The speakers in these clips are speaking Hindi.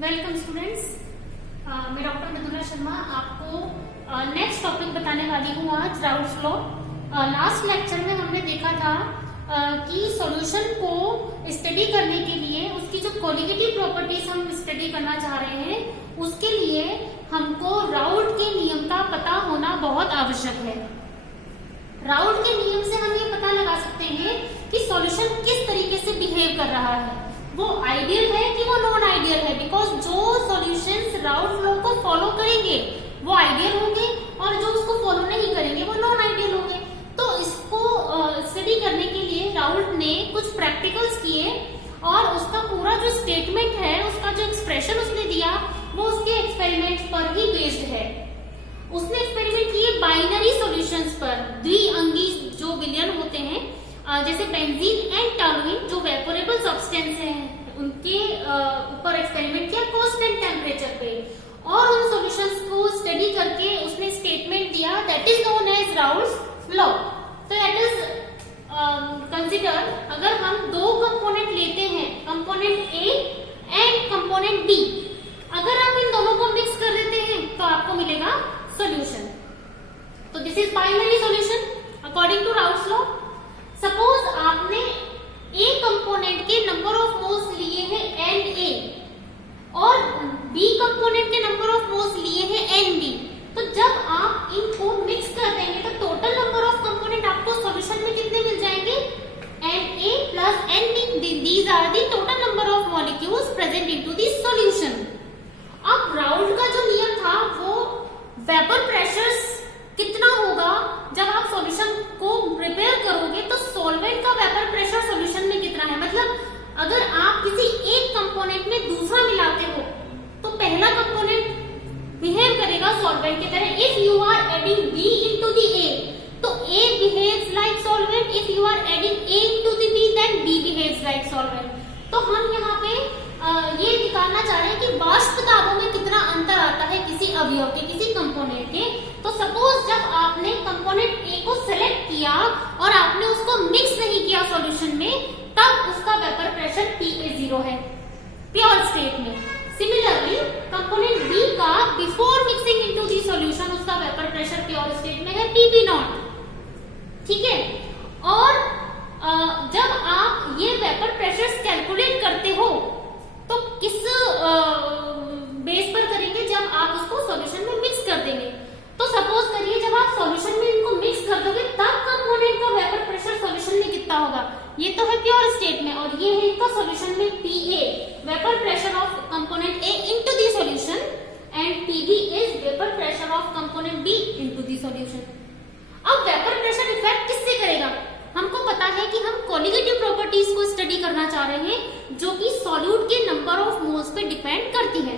वेलकम स्टूडेंट्स, मैं डॉक्टर मृदुला शर्मा आपको नेक्स्ट टॉपिक बताने वाली हूँ आज राउल्ट्स लॉ। लास्ट लेक्चर में हमने देखा था कि सॉल्यूशन को स्टडी करने के लिए उसकी जो कोलिगेटिव प्रॉपर्टीज हम स्टडी करना चाह रहे हैं उसके लिए हमको राउल्ट के नियम का पता होना बहुत आवश्यक है। राउल्ट के नियम से हम ये पता लगा सकते हैं कि सॉल्यूशन किस तरीके से बिहेव कर रहा है, वो आइडियल है कि वो नॉन आइडियल है। बिकॉज जो सॉल्यूशंस राउल्ट लॉ को फॉलो करेंगे वो आइडियल होंगे और जो उसको फॉलो नहीं करेंगे वो नॉन आइडियल होंगे। तो इसको स्टडी करने के लिए राउल्ट ने कुछ प्रैक्टिकल्स किए और उसका पूरा जो स्टेटमेंट है, उसका जो एक्सप्रेशन उसने दिया वो उसके एक्सपेरिमेंट पर ही बेस्ड है। उसने एक्सपेरिमेंट किए बाइनरी सॉल्यूशंस पर, द्विअंगी जो विलयन होते हैं जैसे बेंजीन एंड टॉलुइन जो वेपोरेबल सब्सटेंस हैं उनके ऊपर एक्सपेरिमेंट किया कांस्टेंट टेम्परेचर पे, और उन सॉल्यूशंस को स्टडी करके उसने स्टेटमेंट दिया that is known as Raoult's law. तो दैट इज कंसीडर, अगर हम दो कंपोनेंट लेते हैं, component A and component B, अगर आप इन दोनों को मिक्स कर देते हैं तो आपको मिलेगा सॉल्यूशन। तो this is binary solution according to Raoult's law. Suppose आपने ए कंपोनेंट के नंबर ऑफ मोल्स लिए हैं एन ए और बी कंपोनेंट के नंबर ऑफ मोल्स लिए हैं एन बी, तो जब आप इनको मिक्स कर देंगे तो टोटल नंबर ऑफ कंपोनेंट आपको सॉल्यूशन में कितने मिल जाएंगे, n A plus n B. These are the total number of molecules present into the solution. अब राउल्ट का जो नियम था वो वेपर प्रेशर कितना होगा जब आप सॉल्यूशन को प्रिपेयर करोगे, तो सॉल्वेंट का वेपर प्रेशर सॉल्यूशन में कितना है। मतलब अगर आप किसी एक कंपोनेंट में दूसरा मिलाते हो तो पहला कंपोनेंट बिहेव करेगा सॉल्वेंट की तरह। If you are adding B into the A, तो A behaves like solvent. If you are adding A into the B, then B behaves like solvent. तो हम यहाँ पे ये दिखाना चाह रहे हैं कि वाष्प दाबों में कितना अंतर आता है किसी अवयव के, किसी कंपोनेंट के। तो सपोज जब आपने कंपोनेंट ए को सेलेक्ट किया और आपने उसको मिक्स नहीं किया सॉल्यूशन में, तब उसका वेपर प्रेशर PA0 है प्योर स्टेट में। सिमिलरली कंपोनेंट बी का before mixing into the solution उसका वेपर प्रेशर प्योर स्टेट में है PB0, ठीक है। और जब आप ये वेपर प्रेशर कैलकुलेट करते हो तो किस बेस पर करेंगे, जब आप उसको सॉल्यूशन में मिक्स कर देंगे। तो सपोज करिए जब आप सॉल्यूशन में इनको मिक्स कर दोगे तब कंपोनेंट का वेपर प्रेशर सॉल्यूशन में कितना होगा। ये तो है प्योर स्टेट में और ये है इनका सॉल्यूशन में PA, vapour pressure of component A into the solution, and PB is vapour pressure of component B into the solution. अब वेपर प्रेशर इफेक्ट किससे करेगा, हमको पता है कि हम कोलिगेटिव प्रॉपर्टीज को स्टडी करना चाह रहे हैं जो कि सॉल्यूट के नंबर ऑफ मोल्स पे डिपेंड करती है।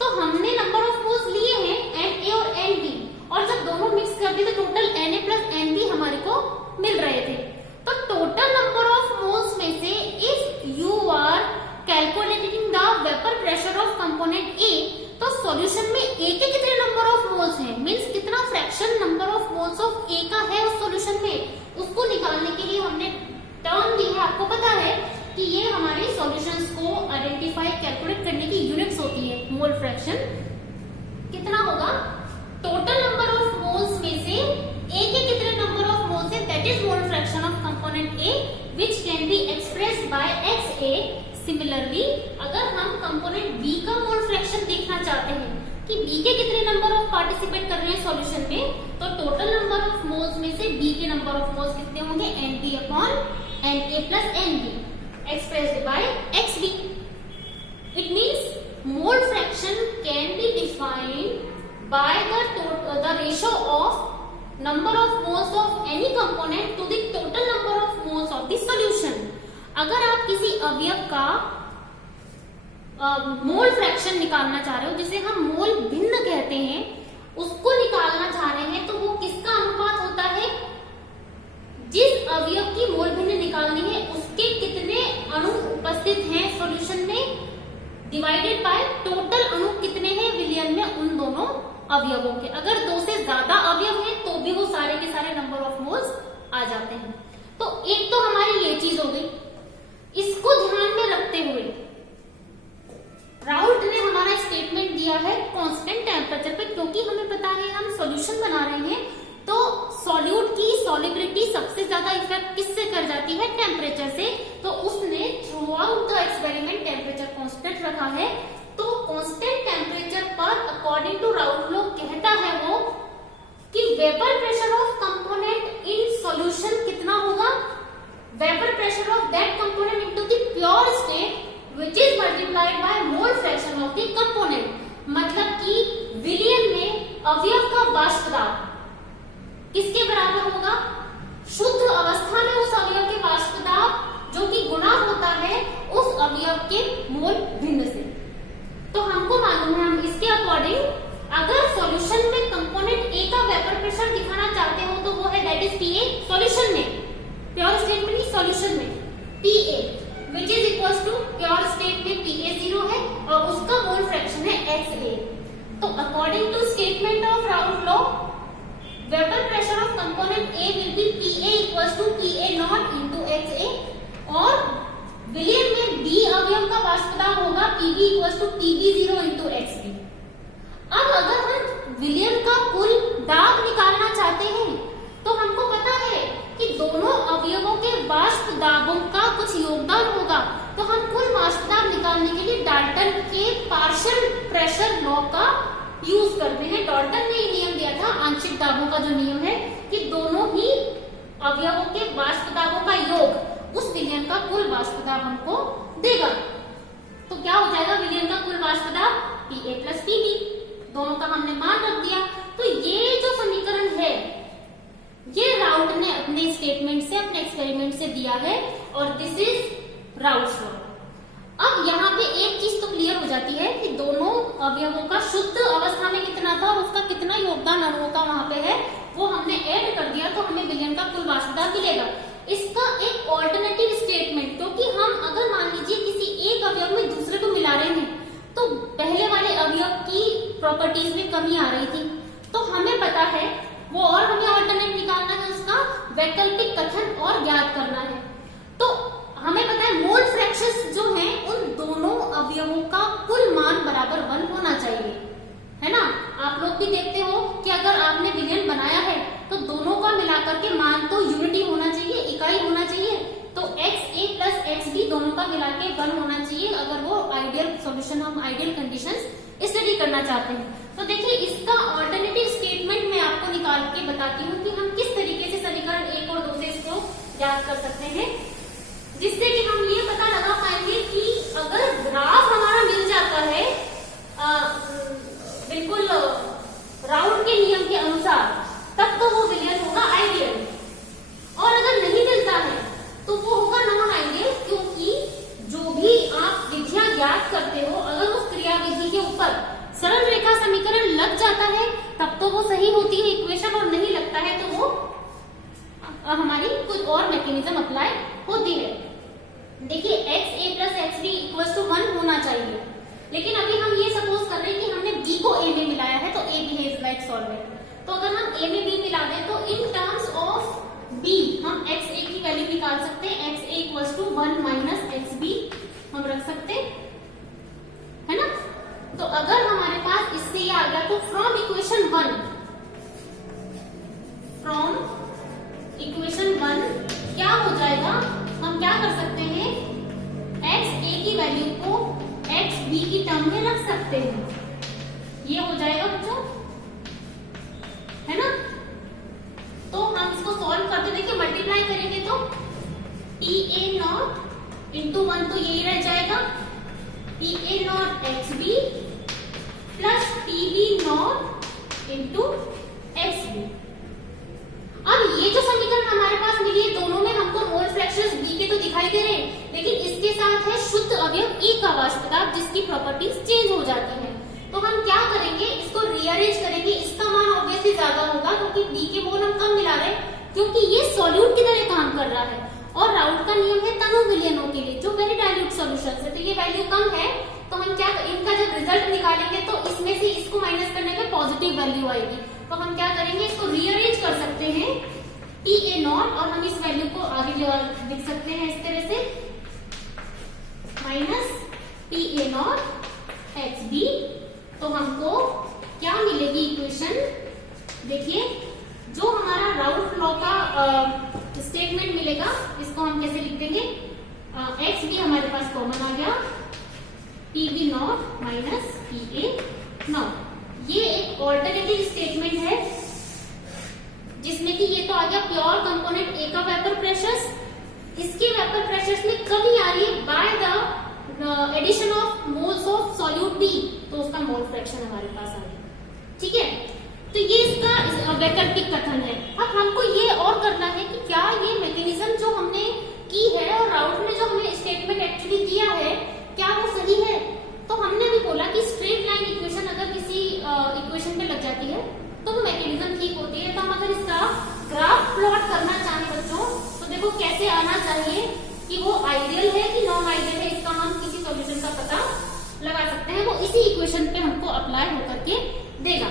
तो हमने नंबर ऑफ मोल्स लिए हैं एन ए और एन बी, और जब दोनों मिक्स कर दिए तो total n A plus n B हमारे को मिल रहे थे। तो टोटल नंबर ऑफ मोल्स में से if you are calculating the vapour pressure of component A, तो सॉल्यूशन में ए के कितने नंबर ऑफ मोल्स हैं, मींस कितना fraction number of moles of A का है उस सॉल्यूशन में, उसको निकालने के लिए हमने टर्म दी है। आपको पता है कि ये हमारे सॉल्यूशंस को आइडेंटिफाई कैलकुलेट करने की यूनिट्स होती है। मोल फ्रैक्शन कितना होगा, टोटल नंबर ऑफ मोल्स में से ए के कितने नंबर ऑफ मोल्स है, that is mole fraction of component A which can be expressed by XA। Similarly अगर हम कंपोनेंट बी का मोल फ्रैक्शन देखना चाहते हैं कि बी के कितने नंबर ऑफ पार्टिसिपेट कर रहे हैं सॉल्यूशन में, तो टोटल नंबर ऑफ मोल्स में से बी के नंबर ऑफ मोल्स कितने होंगे, NB upon NA plus NB expressed by XB. It means mole fraction can be defined by the ratio of number of moles of any component to the total number of moles of the solution. अगर आप किसी अवयव का मोल फ्रैक्शन निकालना चाह रहे हो, जिसे हम मोल भिन्न कहते हैं, उसको निकालना चाह रहे हैं, तो वो किसका अनुपात होता है, जिस अवयव की मोल भिन्न निकालनी है उसके कितने अणु उपस्थित हैं सॉल्यूशन में, डिवाइडेड बाय टोटल अणु कितने हैं विलयन में उन दोनों अवयवों के। अगर दो से ज्यादा अवयव हैं तो भी वो सारे के सारे नंबर ऑफ मोल्स आ जाते हैं। तो एक तो हमारी ये चीज हो गई। इसको ध्यान में रखते हुए राउल्ट ने हमारे दिया है कांस्टेंट टेम्परेचर पे, क्योंकि हमें पता है हम सॉल्यूशन बना रहे हैं तो सॉल्यूट की सॉलिबिलिटी सबसे ज्यादा इफेक्ट किससे कर जाती है, टेम्परेचर से। तो उसने through out the experiment temperature constant रखा है। तो कांस्टेंट टेम्परेचर पर अकॉर्डिंग टू राउल्ट लॉ कहता है वो कि vapour pressure of component in solution कितना होगा, vapour pressure of that component into the pure state which is multiplied by mole fraction of the component. मतलब कि विलयन में अवयव का वाष्प दाब किसके बराबर होगा, शुद्ध अवस्था में उस अवयव के वाष्प दाब जो कि गुणा होता है उस अवयव के मोल भिन्न से। तो हमको मालूम है, हम इसके अकॉर्डिंग अगर सॉल्यूशन में कंपोनेंट ए का वेपर प्रेशर दिखाना चाहते हो तो वो है दैट इज पीए, सॉल्यूशन में, प्योर स्टेट में नहीं सॉल्यूशन में PA which is equal to pure state में पीए 0 है और उसका मोल फ्रैक्शन है XA। तो according to statement of Raoult law vapour pressure of component A will be PA equals to PA naught into XA और विलयन में B अवयव का वाष्प दाब होगा PB equals to PB 0 into XB। अब अगर हम विलयन का कुल दाब निकालना चाहते हैं तो हमको पता है कि दोनों अवयवों के वाष्प दाबों का कुछ योगदान होगा। तो हम कुल वाष्प दाब निकालने के लिए डाल्टन के पार्शियल प्रेशर लॉ का यूज करते हैं। डाल्टन ने नियम दिया था आंशिक दाबों का, जो नियम है कि दोनों ही अवयवों के वाष्प दाबों का योग उस विलयन का कुल वाष्प दाब हमको देगा। तो क्या हो जाएगा, विलयन का कुल वाष्प दाब PA प्लस PB, दोनों का हमने मान रख दिया। तो ये जो समीकरण है ये राउल्ट ने अपने स्टेटमेंट से, अपने एक्सपेरिमेंट से दिया है और दिस इज राउल्ट्स लॉ। अब यहाँ पे एक चीज तो क्लियर हो जाती है कि दोनों अवयवों का शुद्ध अवस्था में कितना था और उसका कितना योगदान अणुओं का वहां पे है वो हमने ऐड कर दिया, तो हमें विलयन का कुल वाष्प दाब मिलेगा। इसका एक ऑल्टरनेटिव स्टेटमेंट, क्योंकि हम अगर मान लीजिए किसी एक अवयव में दूसरे को मिला रहे हैं तो पहले वाले अवयव की प्रॉपर्टीज में कमी आ रही थी, तो हमें पता है वो और हमें ऑल्टरनेट निकालना है, उसका वैकल्पिक कथन और ज्ञात करना है। तो हमें पता है मोल फ्रैक्शंस जो हैं उन दोनों अवयवों का कुल मान बराबर 1 होना चाहिए, है ना। आप लोग भी देखते हो कि अगर आपने विलयन बनाया है तो दोनों का मिलाकर के मान तो यूनिटी होना चाहिए, इकाई होना चाहिए। तो XA प्लस XB दोनों का मिला के 1 होना चाहिए अगर वो आइडियल सॉल्यूशन, हम आइडियल कंडीशंस स्टडी करना चाहते हैं। तो देखिए इसका ऑल्टरनेटिव स्टेटमेंट मैं आपको निकाल के बताती हूँ कि हम किस तरीके से समीकरण 1 और 2 से इसको याद कर सकते हैं, जिससे कि हम ये पता लगा पाएंगे कि अगर ग्राफ हमारा मिल जाता है बिल्कुल राउल्ट के नियम के अनुसार तब तो वो विलयन होगा आइडियल, और अगर नहीं मिलता है तो वो होगा नॉन आइडियल, क्योंकि जो भी आप विधियां ज्ञात करते हो अगर उस क्रिया विधि के ऊपर सरल रेखा समीकरण लग जाता है तब तो वो सही होती है इक्वेशन, और नहीं लगता है तो वो हमारी कुछ और मैकेनिज्म अप्लाई होती है। देखिए XA plus XB equal to 1 होना चाहिए, लेकिन अभी हम ये सपोज कर रहे हैं कि हमने B को A में मिलाया है तो A बिहेव्स लाइक सॉल्वेंट। तो अगर हम A में B मिला दें तो इन टर्म्स ऑफ B हम XA की वैल्यू निकाल सकते हैं। XA equal to 1 minus XB हम रख सकते है ना। तो अगर हमारे पास इससे ये आ गया तो फ्रॉम इक्वेशन 1 क्या हो जाएगा, हम क्या कर सकते हैं XA की वैल्यू को XB की टर्म में रख सकते हैं, ये हो जाएगा बच्चों, है ना। तो हम इसको सॉल्व करते देखिए, मल्टीप्लाई करेंगे तो PA नॉट इंटू 1 तो यही रह जाएगा, PA not XB plus PB not into XB। अब ये जो समीकरण हमारे पास मिली है दोनों में हमको मोल फ्रैक्शंस B के तो दिखाई दे रहे हैं, लेकिन इसके साथ है शुद्ध अवयव A का वाष्प दाब जिसकी प्रॉपर्टीज चेंज हो जाती है। तो हम क्या करेंगे, इसको रीअरेंज करेंगे। इसका मान ऑब्वियसली ज्यादा होगा क्योंकि B के मोल हम कम मिला रहे हैं, क्योंकि ये सॉल्यूट की तरह काम कर रहा है और राउल्ट का नियम है तनु विलयनों के लिए जो वेरी डाइल्यूट सॉल्यूशन है, तो ये वैल्यू कम है। तो हम क्या, इनका जब रिजल्ट निकालेंगे तो इसमें से इसको माइनस करने पे पॉजिटिव वैल्यू आएगी। तो हम क्या करेंगे, इसको रीअरेंज कर सकते हैं PA नॉट, और हम इस वैल्यू को आगे जो लिख सकते हैं इस तरह से माइनस PA नॉट XB। तो हमको क्या मिलेगी इक्वेशन? देखिए, जो हमारा राउल्फ लॉ का स्टेटमेंट मिलेगा, इसको हम कैसे लिख देंगे? एक्स भी हमारे पास कॉमन आ गया, P B not minus P A not. ये एक ऑल्टरनेटिव स्टेटमेंट है जिसमें कि ये तो आ गया प्योर कंपोनेंट ए का वेपर प्रेशर्स, इसके वेपर प्रेशर्स में कमी आ रही है by the addition of moles of solute B, तो उसका मोल फ्रैक्शन हमारे पास आ गया। ठीक है, तो ये इसका वैकल्पिक कथन है। अब हमको ये और करना है कि क्या ये मैकेनिज्म जो हमने की है और राउल्फ ने जो हमें स्टेटमेंट एक्चुअली दिया है, क्या वो सही है? तो हमने भी बोला कि स्ट्रेट लाइन इक्वेशन अगर किसी इक्वेशन पे लग जाती है तो वो मैकेनिज्म ठीक होती है। तो हम अगर इसका ग्राफ प्लॉट करना चाहें बच्चों, तो देखो कैसे आना चाहिए कि वो आइडियल है कि नॉन आइडियल है, इसका हम किसी सॉल्यूशन का पता लगा सकते हैं। वो इसी इक्वेशन पे हमको अप्लाई होकर के देगा,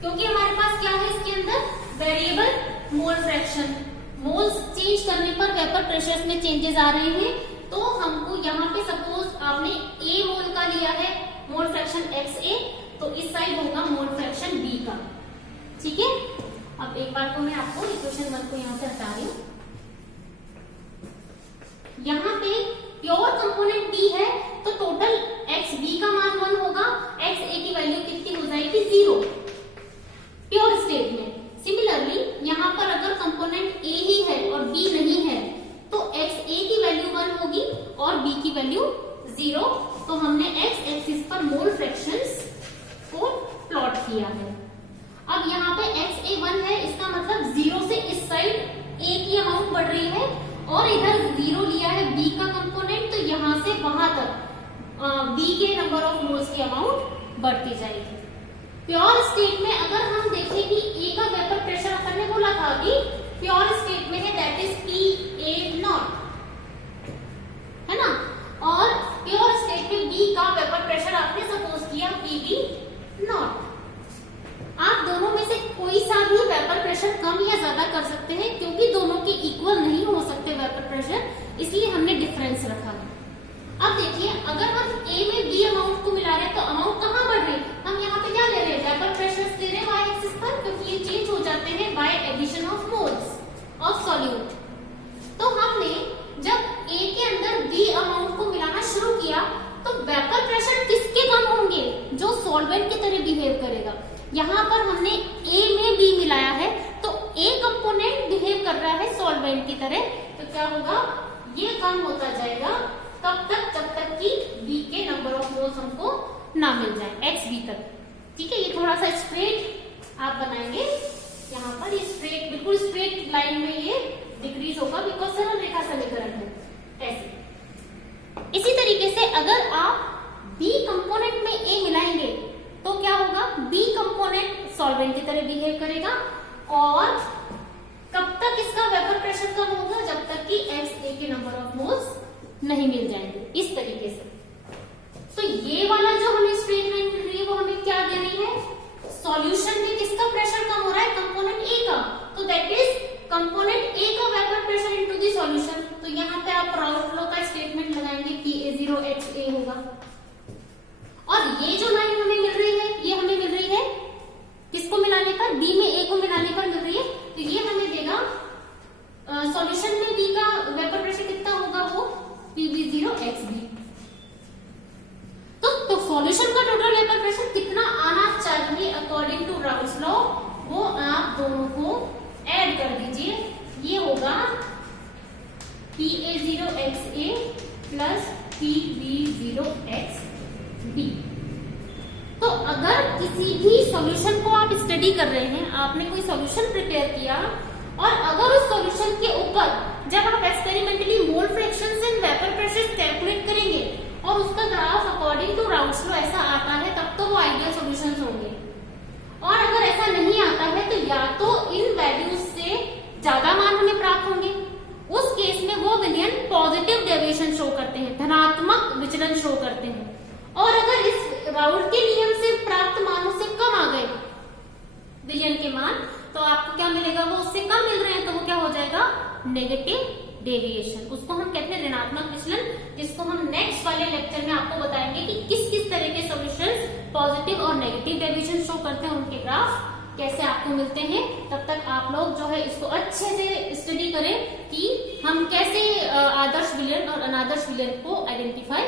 क्योंकि हमारे पास क्या है इसके अंदर variable mole fraction. Moles change करने पर वेपर प्रेशर्स में चेंजेस आ रहे हैं, तो हमको यहाँ पे सपोज आपने ए मोल का लिया है मोल फ्रैक्शन एक्स ए, तो इस साइड होगा मोल फ्रैक्शन बी का। ठीक है, अब एक बार तो मैं आपको इक्वेशन 1 को यहाँ से हटा रही हूँ। यहाँ पे प्योर कंपोनेंट बी है तो टोटल एक्स बी का मान 1 होगा, एक्स ए की वैल्यू कितनी हो जाएगी? 0 प्योर स्टेट में। सिमिलरली यहाँ पर अगर कंपोनेंट ए ही है और बी नहीं है तो एक्स ए की वैल्यू 1 होगी और बी की वैल्यू 0। तो हमने एक्स एक्सिस पर मोल फ्रैक्शंस को प्लॉट किया है। अब यहाँ पे एक्स ए 1 है, इसका मतलब 0 से इस साइड ए की अमाउंट बढ़ रही है और इधर 0 लिया है बी का कंपोनेंट, तो यहाँ से वहां तक बी के नंबर ऑफ मोल्स की अमाउंट बढ़ती जाएगी। प्योर स्टेट में अगर हम देखें कि ए का वेपर प्रेशर अपन ने बोला था अभी प्योर स्टेट में है, that is P A not, है ना, और प्योर स्टेट में बी का वेपर प्रेशर आपने सपोज किया पी बी नॉट। आप दोनों में से कोई सा भी वेपर प्रेशर कम या ज्यादा कर सकते हैं, क्योंकि दोनों के इक्वल नहीं हो सकते वेपर प्रेशर, इसलिए हमने डिफरेंस रखा है। अब देखिए, अगर हम ए में बी अमाउंट को मिला रहे हैं तो अमाउंट कहाँ बढ़ रही है? हम यहाँ पे क्या ले रहे हैं? वेपर प्रेशर्स दे रहे हैं वाई एक्सिस पर, क्योंकि ये चेंज हो जाते हैं by addition of moles of solute. तो हमने जब ए के अंदर बी अमाउंट को मिलाना शुरू किया तो वेपर प्रेशर किसके कम होंगे? जो सॉल्वेंट की तरह बिहेव करेगा। यहाँ पर हमने ए में बी मिलाया है तो ए कंपोनेंट बिहेव कर रहा है सॉल्वेंट की तरह, तो क्या होगा? ये कम होता जाएगा तब तक जब तक कि बी के नंबर ऑफ मोल्स हमको ना मिल जाए एक्स बी तक। ठीक है, ये थोड़ा सा स्ट्रेट आप बनाएंगे, यहाँ पर ये स्ट्रेट बिल्कुल स्ट्रेट लाइन में ये डिक्रीज होगा बिकॉज सरल रेखा समीकरण है ऐसे। इसी तरीके से अगर आप बी कंपोनेंट में ए मिलाएंगे तो क्या होगा? बी कंपोनेंट सॉल्वेंट की तरह बिहेव करेगा और कब तक इसका वेपर प्रेशर कम होगा? जब तक कि एक्स ए के नंबर ऑफ मोल्स नहीं मिल जाएंगे इस तरीके से। तो ये वाला जो हमें स्ट्रेट लाइन मिल रही है वो हमें क्या दे रही है? सॉल्यूशन में किसका प्रेशर कम हो रहा है? कंपोनेंट ए का, तो दैट इज कंपोनेंट ए का vapour pressure into the solution. तो यहाँ पे आप राउल्फ लॉ का स्टेटमेंट लगाएंगे कि A0 एक्स ए होगा। और ये जो लाइन हमें मिल रही है ये हमें मिल रही है किसको मिलाने पर? बी में ए को मिलाने पर मिल रही है, तो ये हमें देगा सॉल्यूशन में बी का वेपर प्रेशर कितना होगा? वो PB0 XB। तो सॉल्यूशन का टोटल वेपर प्रेशर कितना आना चाहिए अकॉर्डिंग टू राउल्फ लॉ? वो आप दोनों को ऐड कर दीजिए, ये होगा PA0 XA plus PB0 XB। तो अगर किसी भी सॉल्यूशन को आप स्टडी कर रहे हैं, आपने कोई सॉल्यूशन प्रिपेयर किया और अगर उस सॉल्यूशन के ऊपर जब आप experimentally mole fractions and vapour pressures calculate करेंगे और उसका ग्राफ अकॉर्डिंग टू राउल्फ लॉ ऐसा आता है, तब तो वो आइडियल सॉल्यूशंस होंगे। और अगर ऐसा नहीं आता है तो या तो इन वैल्यूज से ज्यादा मान हमें प्राप्त होंगे, उस केस में वो विलियन पॉजिटिव डेविएशन शो करते हैं, धनात्मक विचलन शो करते हैं। और अगर इस राउल्फ के नियम से प्राप्त मानों से कम आ गए विलियन के मान, तो आपको क्या मिलेगा? वो उससे कम मिल रहे हैं तो वो क्या हो जाएगा? Negative deviation. उसको हम कहते हैं ऋणात्मक विचलन, जिसको हम नेक्स्ट वाले लेक्चर में आपको बताएंगे कि किस किस तरह के सॉल्यूशंस होते हैं उनके ग्राफ कैसे आपको मिलते हैं। तब तक आप लोग जो है इसको अच्छे से स्टडी करें कि हम कैसे आदर्श विलेन और अनादर्श विलेन को आइडेंटिफाई